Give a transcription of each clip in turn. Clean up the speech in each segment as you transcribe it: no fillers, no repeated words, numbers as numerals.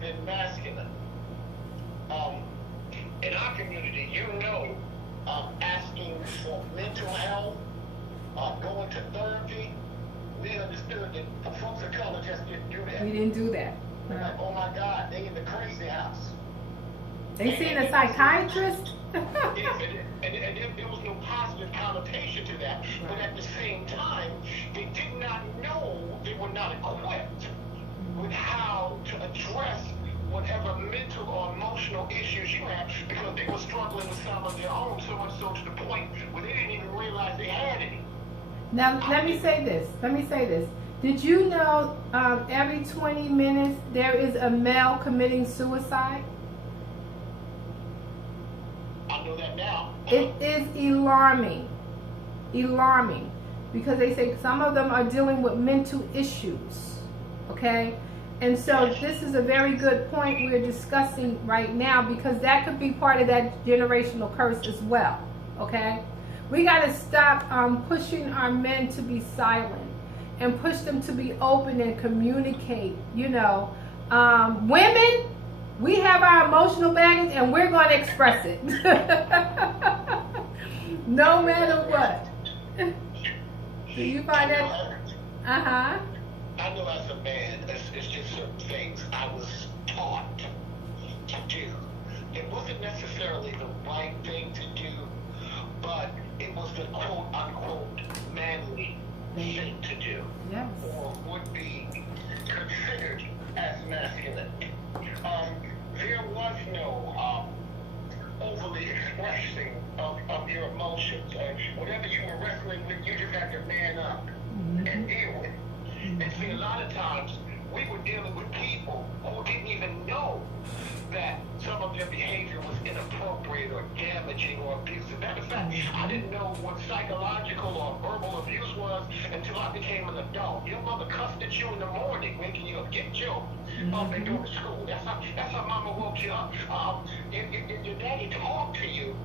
been masculine. In our community, asking for mental health, going to therapy, we understood that folks of color just didn't do that. We didn't do that. No. Like, oh my God, they in the crazy house. They seen a psychiatrist? Yes, and there was no positive connotation to that. Right. But at the same time, they did not know, they were not equipped with how to address whatever mental or emotional issues you had, because they were struggling with some of their own, so much so to the point where they didn't even realize they had any. Now, let me say this. Did you know every 20 minutes there is a male committing suicide? I know that now. It is alarming, because they say some of them are dealing with mental issues, okay? And so this is a very good point we're discussing right now, because that could be part of that generational curse as well, okay? We got to stop pushing our men to be silent and push them to be open and communicate, you know. Women, we have our emotional baggage and we're going to express it. No matter what. Do you find that? Uh-huh. I know as a man, it's just certain things I was taught to do. It wasn't necessarily the right thing to do, but it was the quote-unquote manly thing to do. Yes. Or would be considered as masculine. There was no overly expressing of your emotions. Whatever you were wrestling with, you just had to man up and deal with. And see, a lot of times, we were dealing with people who didn't even know that some of their behavior was inappropriate or damaging or abusive. Matter of fact, I didn't know what psychological or verbal abuse was until I became an adult. Your mother cussed at you in the morning, making you get you up and go to school. That's how mama woke you up. Your daddy talked to you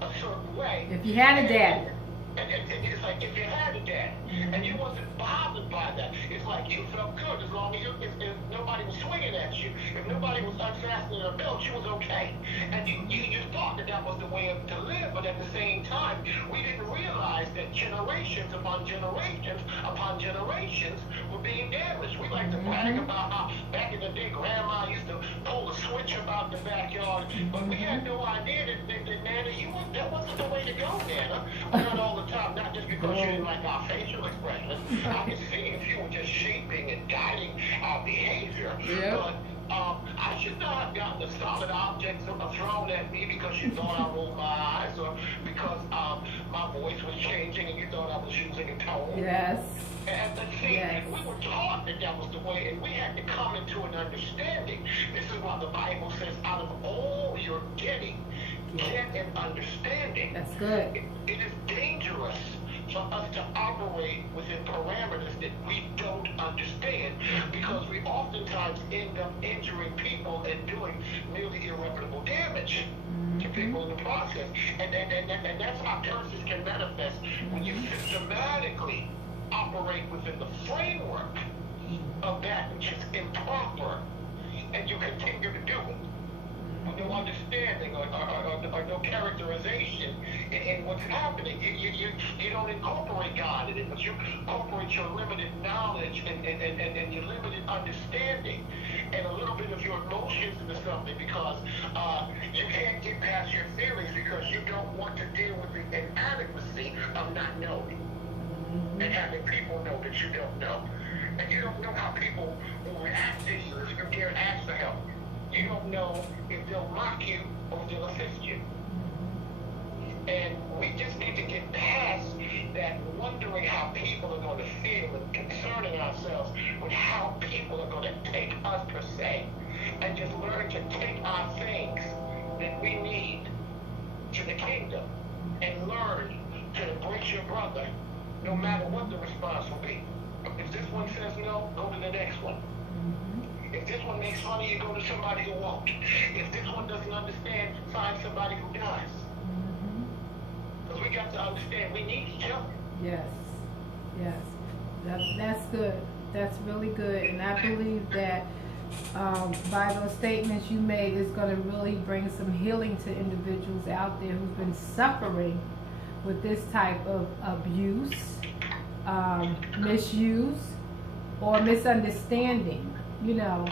a certain way. If you had a dad. And it's like, if you had a dad, and you wasn't bothered by that, it's like you felt good as long as if nobody was swinging at you, if nobody was unfastening their belt, you was okay. And you thought that was the way to live, but at the same time, we didn't realize that generations upon generations were being damaged. We like to brag about how back in the day, Grandma used to pull a switch about the backyard, but we had no idea that Nana, that wasn't the way to go, Nana. Not all the time, not just because you didn't like our facial expressions. I could see if you were just shaping and guiding our behavior. Yeah. But I should not have gotten a solid object thrown at me because you thought I rolled my eyes, or because my voice was changing and you thought I was using a tone. Yes. And see, we were taught that was the way, and we had to come into an understanding. This is why the Bible says, out of all you're getting, get an understanding. That's good. It is dangerous for us to operate within parameters that we don't understand, because we oftentimes end up injuring people and doing nearly irreparable damage to people in the process. And that's how curses can manifest when you systematically operate within the framework of that which is improper, and you continue to do it with no understanding or no characterization in what's happening. You don't incorporate God in it, but you incorporate your limited knowledge and your limited understanding and a little bit of your emotions into something, because you can't get past your feelings because you don't want to deal with the inadequacy of not knowing and having people know that you don't know. And you don't know how people will react to you if you dare ask for help. You don't know if they'll mock you or if they'll assist you. And we just need to get past that wondering how people are going to feel and concerning ourselves with how people are going to take us per se, and just learn to take our things that we need to the kingdom and learn to embrace your brother no matter what the response will be. If this one says no, go to the next one. If this one makes fun of you, go to somebody who won't. If this one doesn't understand, find somebody who does. Because we got to understand we need each other. Yes. That's good. That's really good. And I believe that by those statements you made is going to really bring some healing to individuals out there who've been suffering with this type of abuse, misuse, or misunderstanding. You know,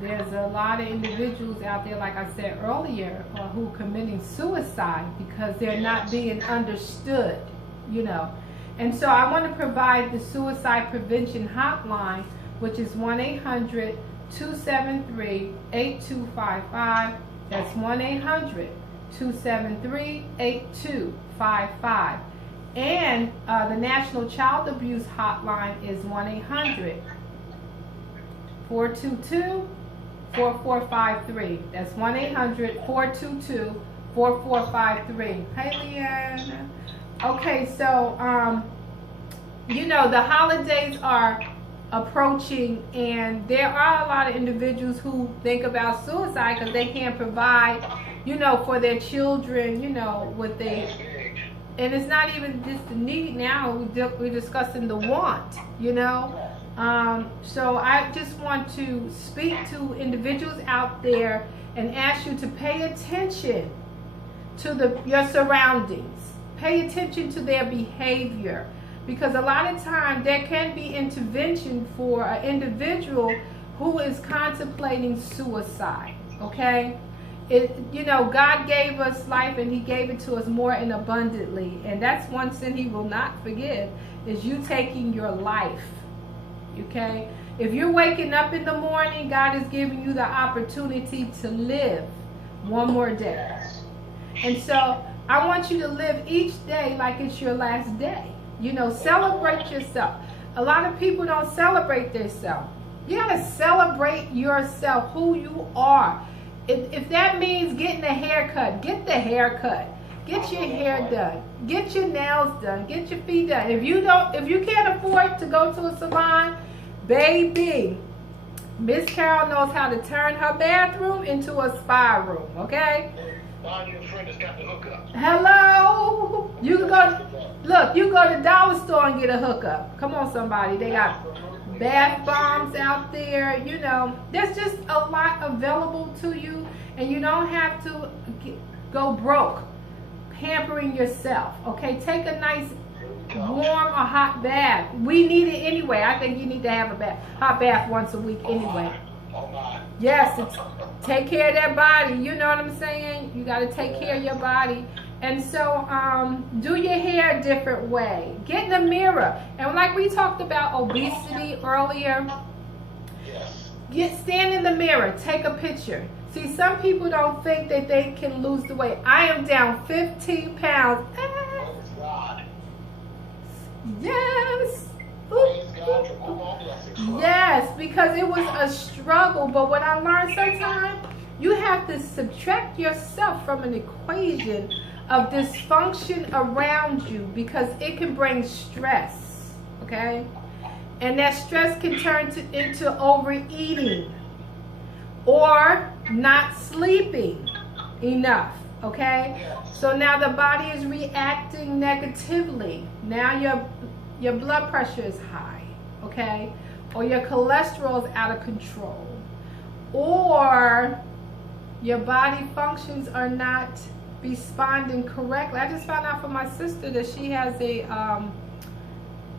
there's a lot of individuals out there, like I said earlier, who are committing suicide because they're not being understood, you know. And so I want to provide the suicide prevention hotline, which is 1-800-273-8255. That's 1-800-273-8255. And the National Child Abuse Hotline is 1-800-422-4453. That's 1-800-422-4453. Hey, Leanne. Okay, so, you know, the holidays are approaching, and there are a lot of individuals who think about suicide because they can't provide, you know, for their children, you know, what they, and it's not even just the need now, we're discussing the want, you know. So I just want to speak to individuals out there and ask you to pay attention to your surroundings. Pay attention to their behavior, because a lot of times there can be intervention for an individual who is contemplating suicide, okay? You know, God gave us life and he gave it to us more and abundantly. And that's one sin he will not forgive, is you taking your life, okay? If you're waking up in the morning, God is giving you the opportunity to live one more day. And so I want you to live each day like it's your last day. You know, celebrate yourself. A lot of people don't celebrate themselves. You gotta celebrate yourself, who you are. If that means getting a haircut, get the haircut. Get your hair done. Get your nails done. Get your feet done. If you can't afford to go to a salon, baby, Miss Carol knows how to turn her bathroom into a spa room, okay? Your friend has got the hookup. Hello. You can go. Look, you go to the dollar store and get a hookup. Come on, somebody. They got bath bombs out there. You know, there's just a lot available to you, and you don't have to go broke pampering yourself. Okay, take a nice warm or hot bath. We need it anyway. I think you need to have a hot bath once a week anyway. Yes, take care of that body. You know what I'm saying? You got to take care of your body. And so do your hair a different way. Get in the mirror. And like we talked about obesity earlier, stand in the mirror. Take a picture. See, some people don't think that they can lose the weight. I am down 15 pounds. Yes. Yes, because it was a struggle. But what I learned sometimes, you have to subtract yourself from an equation of dysfunction around you, because it can bring stress, okay? And that stress can turn into overeating or not sleeping enough, okay? So now the body is reacting negatively. Now your blood pressure is high, okay? Or your cholesterol is out of control. Or your body functions are not responding correctly. I just found out from my sister that she has a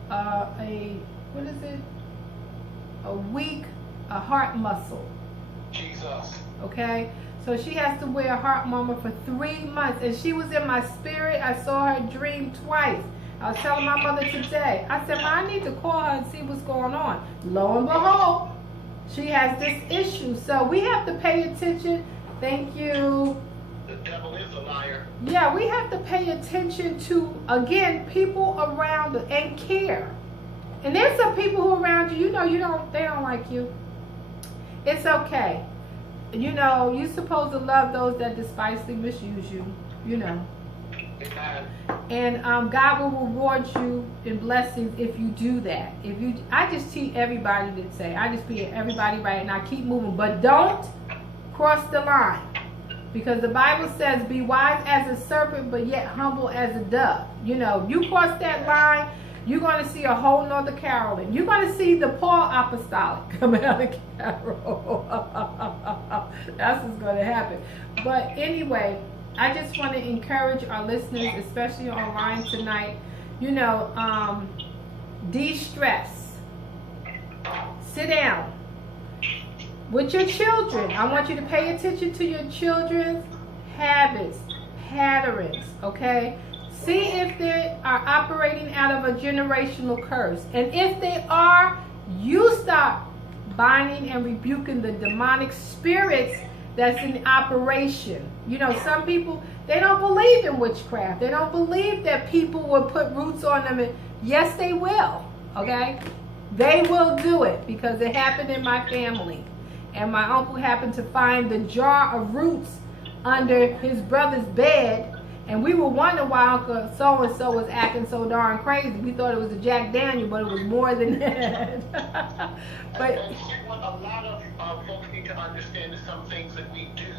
what is it? A weak heart muscle. Jesus. Okay? So she has to wear a heart monitor for 3 months. And she was in my spirit. I saw her dream twice. I was telling my mother today. I said, I need to call her and see what's going on. Lo and behold, she has this issue. So we have to pay attention. Thank you. The devil is a liar. Yeah, we have to pay attention to, again, people around us and care. And there's some people who are around you, they don't like you. It's okay. You know, you're supposed to love those that despitefully misuse you, you know. And God will reward you in blessings if you do that. I just teach everybody to say, I just be everybody right, and I keep moving. But don't cross the line. Because the Bible says, be wise as a serpent, but yet humble as a dove. You know, you cross that line, You're going to see a whole nother Carolyn. You're going to see the Paul Apostolic coming out of Carol. That's what's going to happen. But anyway, I just want to encourage our listeners, especially online tonight, you know, de-stress. Sit down with your children. I want you to pay attention to your children's habits, patterns, okay? See if they are operating out of a generational curse. And if they are, you stop binding and rebuking the demonic spirits that's in operation. You know, some people, they don't believe in witchcraft. They don't believe that people will put roots on them. And yes, they will, okay? They will do it because it happened in my family. And my uncle happened to find the jar of roots under his brother's bed. And we were wondering why Uncle so-and-so was acting so darn crazy. We thought it was a Jack Daniel, but it was more than that. But and see what a lot of folks need to understand is some things that we do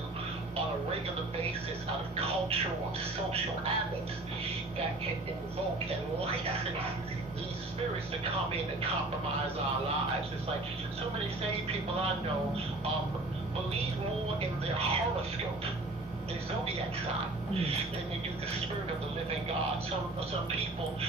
on a regular basis out of cultural and social habits that can invoke and license these spirits to come in and compromise our lives. It's like so many saved people I know believe more in their horoscope, the zodiac sign, than they do the spirit of the living God. Some people,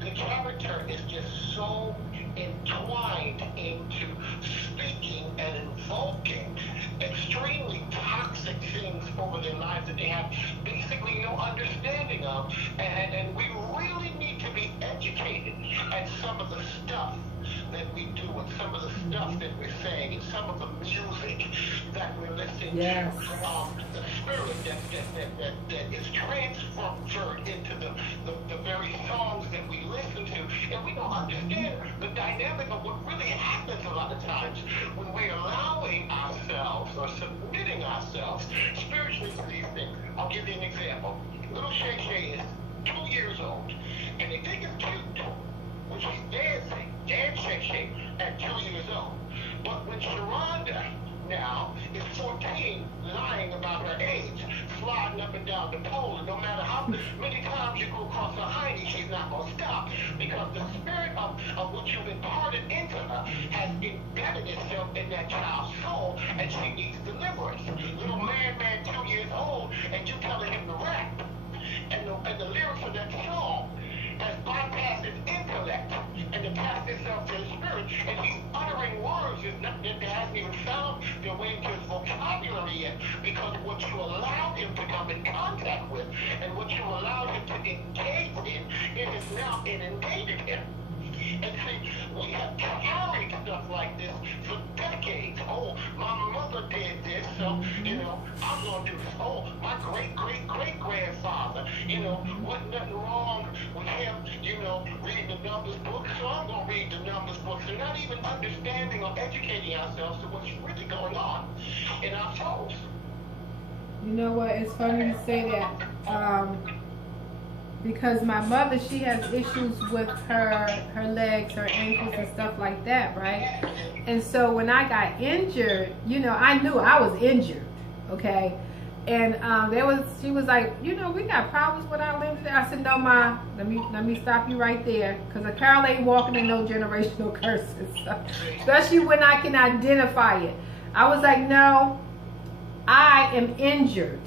the character is just so entwined into speaking and invoking extremely toxic things over their lives that they have basically no understanding of, and we really need to be educated at some of the stuff that we do and some of the stuff that we're saying and some of the music that we're listening to, the spirit that is transferred into the very songs that we listen to, and we don't understand the dynamic of what really happens a lot of times when we're allowing ourselves or submitting ourselves spiritually to these things. I'll give you an example. Little Shay Shay is 2 years old, and they think it's cute, which is dancing, dance Shay Shay at 2 years old. But when Sharonda now is 14, lying about her age, sliding up and down the pole, and no matter how many times you go across her hiney, she's not going to stop, because the spirit of what you've imparted into her has embedded itself in that child's soul, and she needs deliverance. Little man, 2 years old, and you telling him to rap, and the lyrics of that song has bypassed his intellect and attached itself to his spirit, and he's uttering words that hasn't even found their way into his vocabulary yet, because what you allowed him to come in contact with and what you allowed him to engage in, it has now inundated him. And see, we have carried stuff like this for decades. Oh, my mother did this, so, you know, I'm going to do this. Oh, my great-great-great-grandfather, you know, wasn't nothing wrong with him, you know, reading the Numbers book, so I'm going to read the Numbers books. And not even understanding or educating ourselves to what's really going on in our souls. you know what? It's funny you say that. Because my mother, she has issues with her legs, her ankles and stuff like that, right? And so when I got injured, you know, I knew I was injured, okay? And she was like, you know, we got problems with our limbs. I said, no, Ma, let me stop you right there, because a Carol ain't walking in no generational curses, especially when I can identify it. I was like, no, I am injured,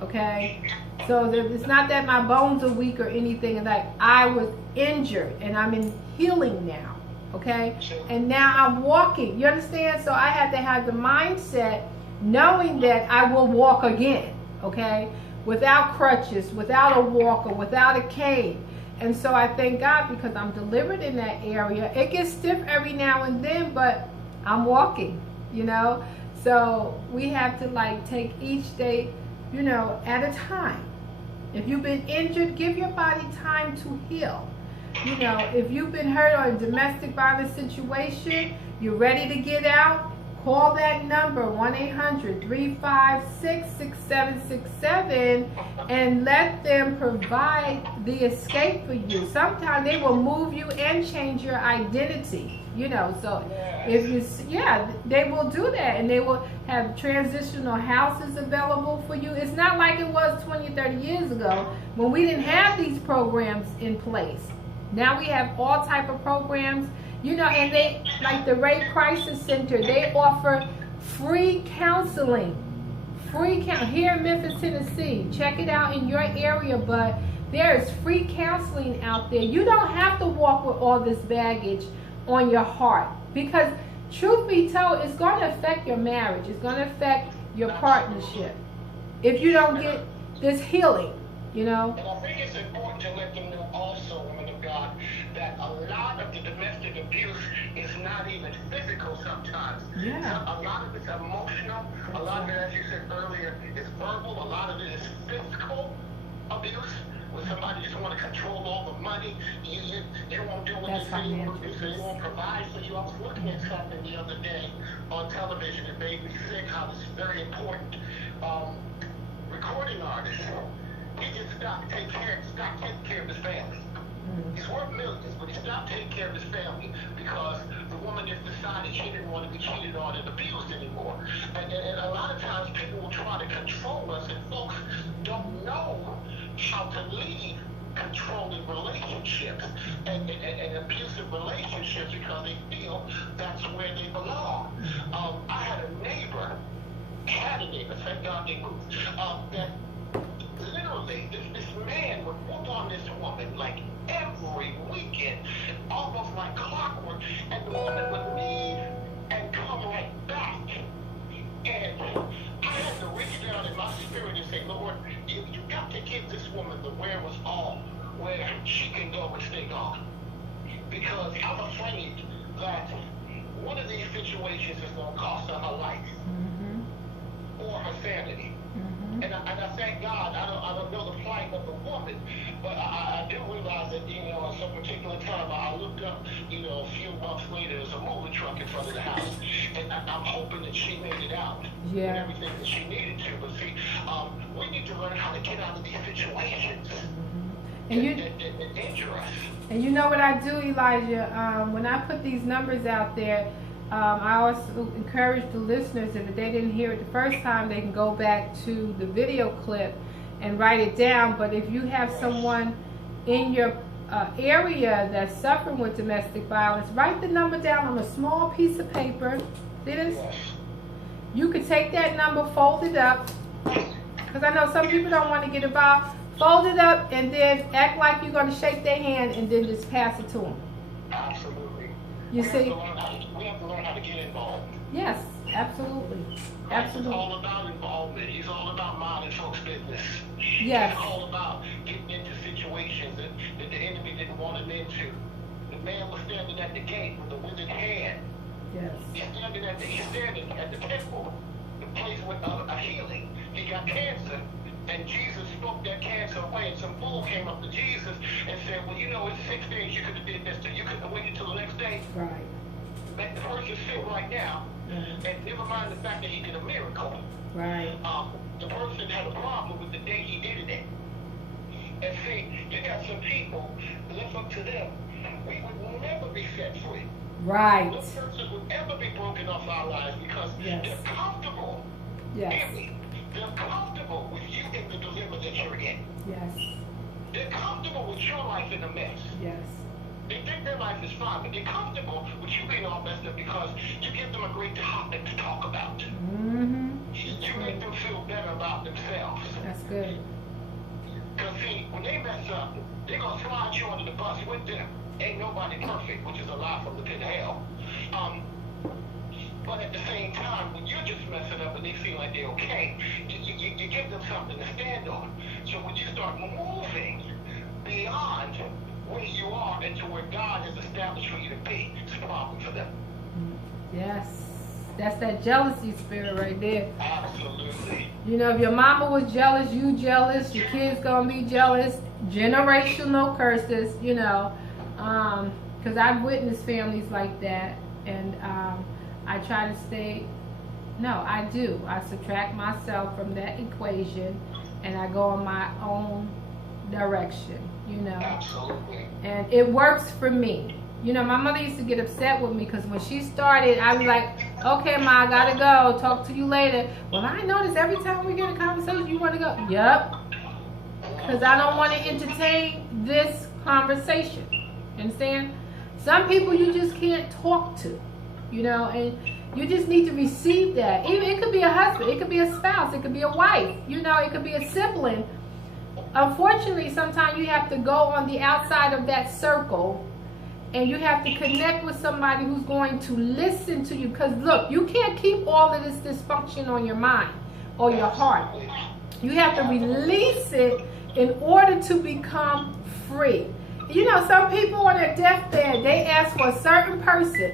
okay? So it's not that my bones are weak or anything. Like, I was injured and I'm in healing now, okay? And now I'm walking. You understand? So I had to have the mindset knowing that I will walk again, okay? Without crutches, without a walker, without a cane. And so I thank God because I'm delivered in that area. It gets stiff every now and then, but I'm walking, you know? So we have to like take each day, you know, at a time. If you've been injured, give your body time to heal. You know, if you've been hurt or in a domestic violence situation, you're ready to get out, call that number, 1-800-356-6767, and let them provide the escape for you. Sometimes they will move you and change your identity. You know, so if you, they will do that, and they will have transitional houses available for you. It's not like it was 20, 30 years ago when we didn't have these programs in place. Now we have all type of programs, you know, and they, like the Rape Crisis Center, they offer free counseling. Here in Memphis, Tennessee. Check it out in your area, but there is free counseling out there. You don't have to walk with all this baggage on your heart, because truth be told, it's going to affect your marriage. It's going to affect your partnership if you don't get this healing, you know. And I think it's important to let them know also, women of God, that a lot of the domestic abuse is not even physical sometimes. Yeah. A lot of it's emotional. A lot of it, as you said earlier, is verbal. A lot of it is physical abuse. When somebody just want to control all the money, you won't do what they say you want to do, so they won't provide for you. I was looking at something the other day on television that made me think how this is very important. Recording artist, he just stopped taking care of his family. He's worth millions, but he stopped taking care of his family because the woman just decided she didn't want to be cheated on and abused anymore. And a lot of times people will try to control us, and folks don't know how to leave controlling relationships and abusive relationships because they feel that's where they belong. I had a neighbor, thank God they moved, that literally this man would whoop on this woman like every weekend, almost like clockwork, and the woman would leave and come right back. And I had to reach down in my spirit and say, Lord, you got to give this woman the wherewithal where she can go and stay gone. Because I'm afraid that one of these situations is going to cost her her life or her sanity. And I thank God, I don't know the plight of the woman, but I do realize that, you know, at some particular time, I looked up, you know, a few months later, there's a moving truck in front of the house, and I'm hoping that she made it out with everything that she needed to. But see, we need to learn how to get out of these situations that injure us. And you know what I do, Elijah? When I put these numbers out there, I also encourage the listeners, if they didn't hear it the first time, they can go back to the video clip and write it down. But if you have someone in your area that's suffering with domestic violence, write the number down on a small piece of paper. See this? You could take that number, fold it up, because I know some people don't want to get involved. Fold it up and then act like you're going to shake their hand and then just pass it to them. Absolutely. You see? We have to learn how to get involved. Yes, absolutely. Absolutely. It's all about involvement. He's all about minding folks' business. Yes. He's all about getting into situations that the enemy didn't want him into. The man was standing at the gate with a withered hand. Yes. He's standing at the temple, the place with a healing. He got cancer. And Jesus spoke that cancer away, and some fool came up to Jesus and said, well, you know, it's 6 days, you could have did this, you couldn't have waited till the next day. Right. Make the person sick right now, and never mind the fact that he did a miracle. Right. The person had a problem with the day he did it in. And see, you got some people, left up to them, we would never be set free. Right. No person would ever be broken off our lives because they're comfortable. Yes. They're comfortable with you in the dilemma that you're in. Yes. They're comfortable with your life in a mess. Yes. They think their life is fine, but they're comfortable with you being all messed up because you give them a great topic to talk about. You make them feel better about themselves. That's good. Because see, when they mess up, they're going to slide you under the bus with them. Ain't nobody perfect, which is a lie from the pit of hell. But at the same time, when you're just messing up and they feel like they're okay, you give them something to stand on. So when you start moving beyond where you are and to where God has established for you to be, it's a problem for them. Yes. That's that jealousy spirit right there. Absolutely. You know, if your mama was jealous, you jealous, your kids gonna be jealous, generational curses, you know. Because I've witnessed families like that, and I try to stay, no, I do. I subtract myself from that equation, and I go in my own direction, you know. Absolutely. And it works for me. You know, my mother used to get upset with me because when she started, I'd be like, okay, Ma, I gotta go. Talk to you later. Well, I notice every time we get a conversation, you want to go. Yep. Because I don't want to entertain this conversation. Understand? Some people you just can't talk to, you know, and you just need to receive that. Even it could be a husband, it could be a spouse, it could be a wife, you know, it could be a sibling. Unfortunately, sometimes you have to go on the outside of that circle and you have to connect with somebody who's going to listen to you. Because look, you can't keep all of this dysfunction on your mind or your heart. You have to release it in order to become free. You know, some people on their deathbed, they ask for a certain person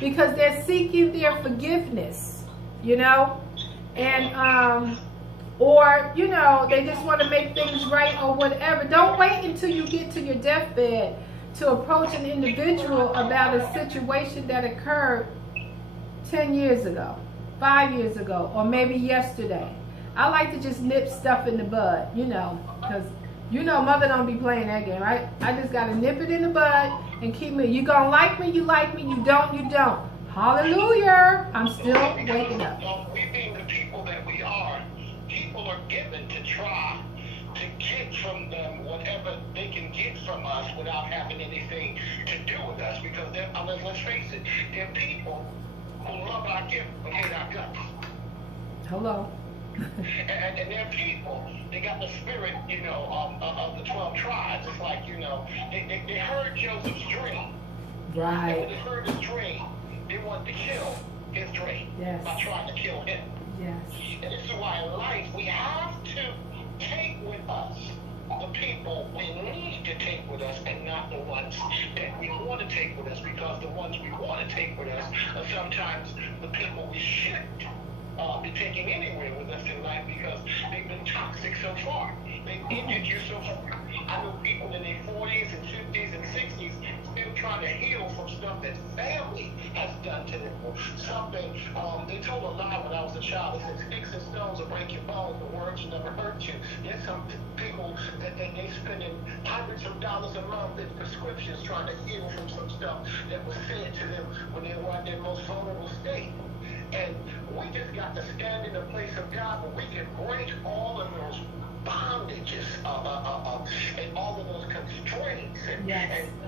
because they're seeking their forgiveness, you know, and or, you know, they just want to make things right or whatever. Don't wait until you get to your deathbed to approach an individual about a situation that occurred 10 years ago, 5 years ago, or maybe yesterday. I like to just nip stuff in the bud, you know, because you know mother don't be playing that game, right? I just got to nip it in the bud and keep me. You going to like me, you like me. You don't, you don't. Hallelujah. I'm still waking up. We being the people that we are, people are given to try to get from them whatever they can get from us without having anything to do with us. Because let's face it, they're people who love our gift but hate our guts. Hello. And they're people, they got the spirit, you know, of the 12 tribes. It's like, you know, they heard Joseph's dream. Right. And when they heard his dream, they wanted to kill his dream. Yes. By trying to kill him. Yes. And this is why in life we have to take with us the people we need to take with us and not the ones that we want to take with us, because the ones we want to take with us are sometimes the people we shouldn't be taking anywhere with us in life because they've been toxic so far. They've injured you so far. I know people in their 40s and 50s and 60s still trying to heal from stuff that family has done to them. Something, they told a lie when I was a child. They said, sticks and stones will break your bones, but words will never hurt you. There's some people that they spending hundreds of dollars a month in prescriptions trying to heal from some stuff that was said to them when they were at their most vulnerable state. And we just got to stand in the place of God where we can break all of those bondages and all of those constraints and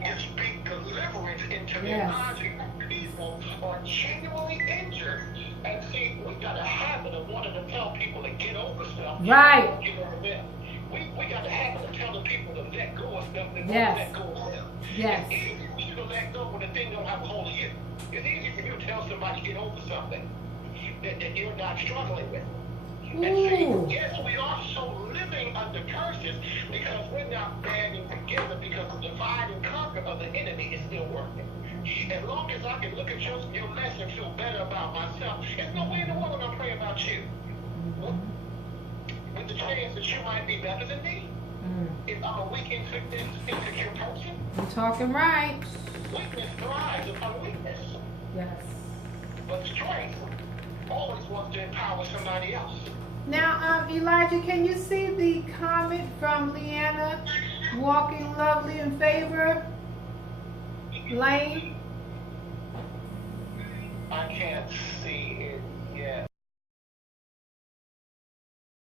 just speak deliverance into their lives. People are genuinely injured. And see, we got a habit of wanting to tell people to get over stuff. Right. Get over them. We got a habit of telling people to let go of stuff and let go of them. Yes. It's easy for you to let go when the thing don't have a hold of you. It's easy for you to tell somebody to get over something that you're not struggling with. Ooh. And see, yes, we are so living under curses because we're not banding together because the divide and conquer of the enemy is still working. As long as I can look at your mess and feel better about myself, there's no way in the world I'm going to pray about you. With the chance that you might be better than me. If I'm a weak, insecure person. You're talking right. Weakness thrives upon weakness. Yes. But strength always wants to empower somebody else. Now, Elijah, can you see the comment from Leanna, walking lovely in favor? Lane? I can't see it.